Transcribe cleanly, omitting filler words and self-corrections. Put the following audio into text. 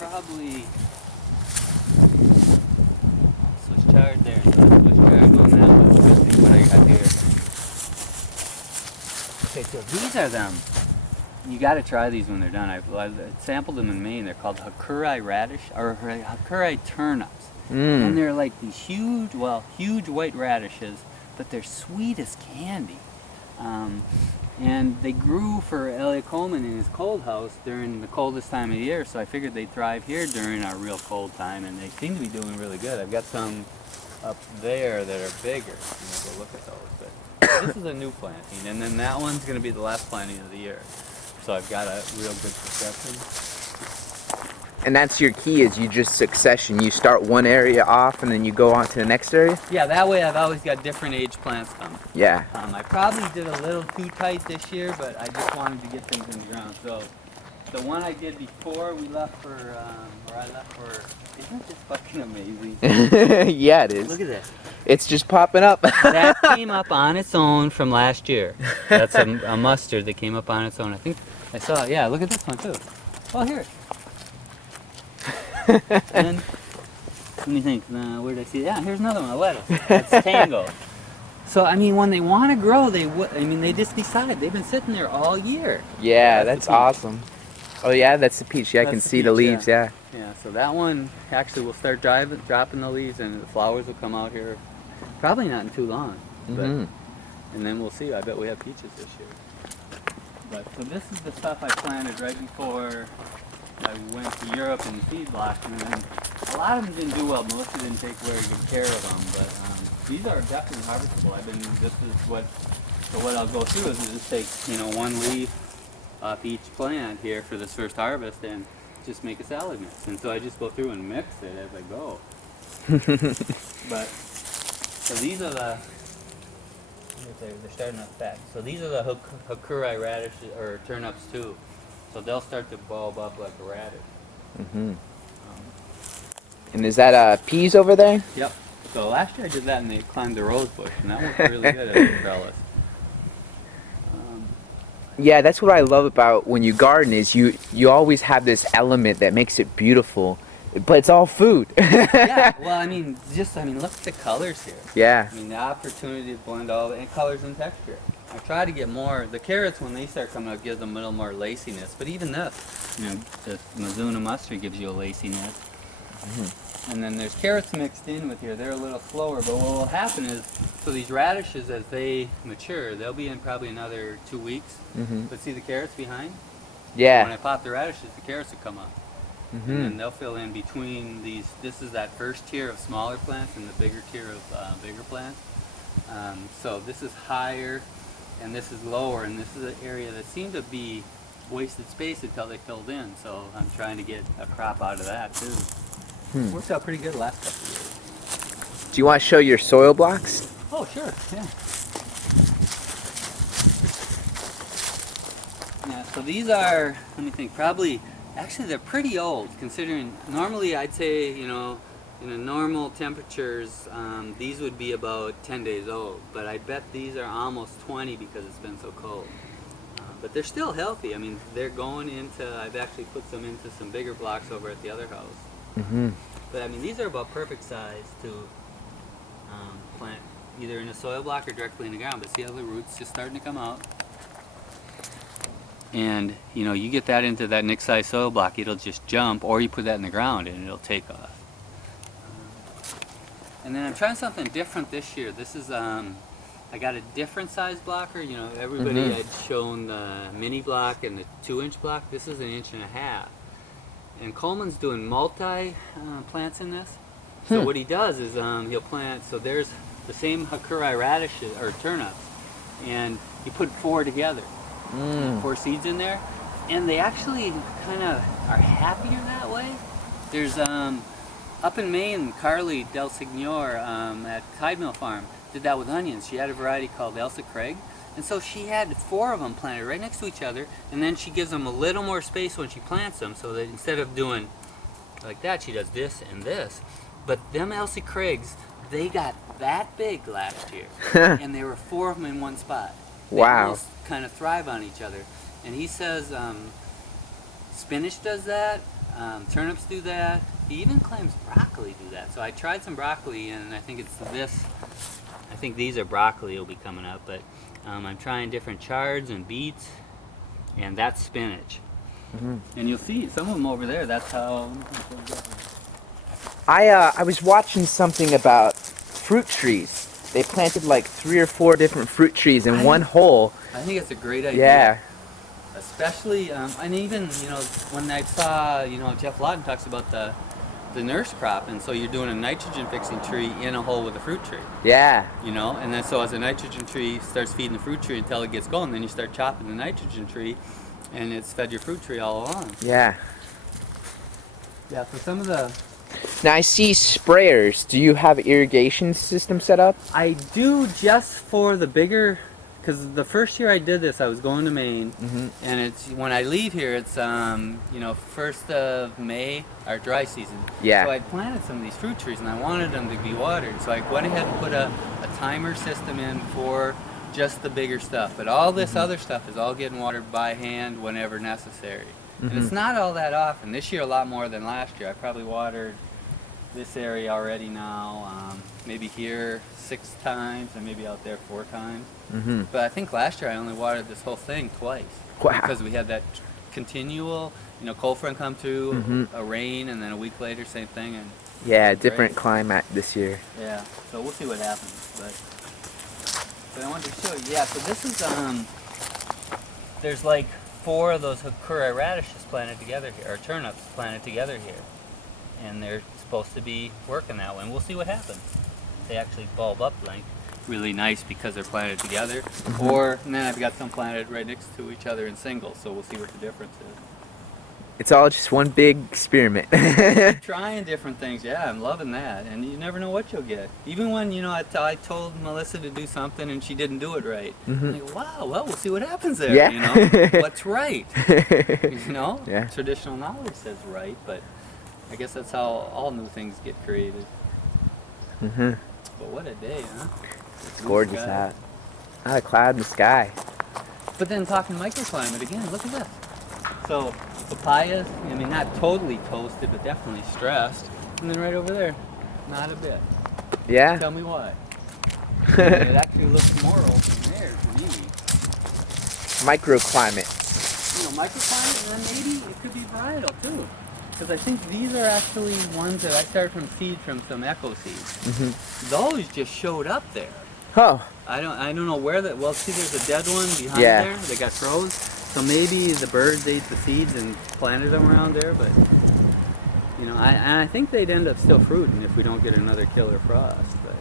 probably switch chard there. So I'll switch chard on that one. Let's see what I got here. Okay, so these are them. You got to try these when they're done. I've sampled them in Maine. They're called Hakurei radish or Hakurei turnips, and they're like these huge white radishes, but they're sweet as candy. And they grew for Elliot Coleman in his cold house during the coldest time of the year, so I figured they'd thrive here during our real cold time, and they seem to be doing really good. I've got some up there that are bigger. Go look at those. But this is a new planting, and then that one's going to be the last planting of the year. So I've got a real good succession. And that's your key, is you just succession. You start one area off and then you go on to the next area? Yeah, that way I've always got different age plants coming. Yeah. I probably did a little too tight this year, but I just wanted to get things in the ground. So the one I did before we left for, isn't it just fucking amazing? Yeah, it is. Look at this. It's just popping up. That came up on its own from last year. That's a mustard that came up on its own. I think I saw it. Yeah, look at this one too. Oh, here. And let me think. Where did I see it? Yeah, here's another one, a lettuce. That's Tango. So, I mean, when they want to grow, they just decide. They've been sitting there all year. Yeah, that's awesome. Oh, yeah, that's the peach. Yeah, I can see the leaves, yeah. Yeah, so that one actually will start dropping the leaves, and the flowers will come out here probably not in too long. But, and then we'll see. I bet we have peaches this year. But so this is the stuff I planted right before I went to Europe in the seed block, and then a lot of them didn't do well. Melissa didn't take very good care of them, but these are definitely harvestable. What I'll go through is just take one leaf off each plant here for this first harvest and just make a salad mix. And so I just go through and mix it as I go. But so these are the. They're starting up fat. So these are the Hakurei radishes or turnips too. So they'll start to bulb up like a radish. And is that peas over there? Yep. So last year I did that and they climbed the rose bush, and that was really good as a trellis. Yeah, that's what I love about when you garden is you always have this element that makes it beautiful, but it's all food. Yeah, well, I mean, look at the colors here. Yeah. I mean, the opportunity to blend all the colors and texture. I try to get more, the carrots when they start coming up gives them a little more laciness, but even this, the Mizuna mustard gives you a laciness. And then there's carrots mixed in with here. They're a little slower, but what will happen is, so these radishes, as they mature, they'll be in probably another 2 weeks. But see the carrots behind? Yeah. When I pop the radishes, the carrots will come up. And then they'll fill in between these. This is that first tier of smaller plants and the bigger tier of bigger plants. So this is higher and this is lower, and this is an area that seemed to be wasted space until they filled in. So I'm trying to get a crop out of that too. Worked out pretty good the last couple of years. Do you want to show your soil blocks? Oh, sure, yeah. Yeah, so these are, let me think, actually they're pretty old considering, normally I'd say, in a normal temperatures, these would be about 10 days old, but I bet these are almost 20 because it's been so cold. But they're still healthy. I mean, they're going into, I've actually put some into some bigger blocks over at the other house. But I mean, these are about perfect size to plant either in a soil block or directly in the ground. But see how the roots just starting to come out? And you get that into that next size soil block, it'll just jump, or you put that in the ground and it'll take off. And then I'm trying something different this year. This is I got a different size blocker. Everybody had shown the mini block and the 2-inch block. This is 1.5 inches. And Coleman's doing multi plants in this. So what he does is he'll plant, so there's the same Hakurei radishes or turnips, and he put 4 together, 4 seeds in there, and they actually kind of are happier that way. There's up in Maine, Carly Del Signor at Tide Mill Farm did that with onions. She had a variety called Elsa Craig. And so she had 4 of them planted right next to each other, and then she gives them a little more space when she plants them, so that instead of doing like that, she does this and this. But them Elsie Craigs, they got that big last year, and there were 4 of them in one spot. They almost kind of thrive on each other. And he says spinach does that, Turnips do that. He even claims broccoli do that. So I tried some broccoli, and I think it's this. I think these are broccoli will be coming up, but I'm trying different chards and beets, and that's spinach. And you'll see some of them over there. That's how. I was watching something about fruit trees. They planted like 3 or 4 different fruit trees in one hole. I think it's a great idea. Yeah. Especially, and even, when I saw, Jeff Lawton talks about the nurse crop, and so you're doing a nitrogen fixing tree in a hole with a fruit tree. Yeah. And then so as the nitrogen tree starts feeding the fruit tree until it gets going, then you start chopping the nitrogen tree, and it's fed your fruit tree all along. Yeah. Yeah, so some of the... Now I see sprayers. Do you have irrigation system set up? I do, just for the bigger... Because the first year I did this, I was going to Maine, and it's when I leave here, it's 1st of May, our dry season. Yeah. So I planted some of these fruit trees, and I wanted them to be watered. So I went ahead and put a timer system in for just the bigger stuff. But all this other stuff is all getting watered by hand whenever necessary. And it's not all that often. This year a lot more than last year. I probably watered this area already now, maybe here 6 times, and maybe out there 4 times. But I think last year I only watered this whole thing twice. Wow. Because we had that continual, cold front come through, a rain, and then a week later, same thing. And Yeah, different climate this year. yeah, so we'll see what happens. But I wanted to show you, yeah, so this is, there's like 4 of those Hikuri radishes planted together here, or turnips planted together here. And they're supposed to be working that way, and we'll see what happens. They actually bulb up like really nice because they're planted together, and then I've got some planted right next to each other in singles, so we'll see what the difference is. It's all just one big experiment. Trying different things, yeah, I'm loving that, and you never know what you'll get. Even when, I told Melissa to do something and she didn't do it right. I'm like, wow, well, we'll see what happens there, Yeah. What's right? Yeah. Traditional knowledge says right, but I guess that's how all new things get created. But what a day, huh? It's gorgeous out. Not a cloud in the sky. But then talking microclimate again, look at this. So papayas, not totally toasted, but definitely stressed. And then right over there, not a bit. Yeah. Tell me why. It actually looks more open there to me. Microclimate. Microclimate, and then maybe it could be varietal too. Because I think these are actually ones that I started from seed from some echo seeds. Those just showed up there. Oh. I don't know where that. Well, see, there's a dead one behind Yeah. there. They got froze. So maybe the birds ate the seeds and planted them around there. But I think they'd end up still fruiting if we don't get another killer frost. But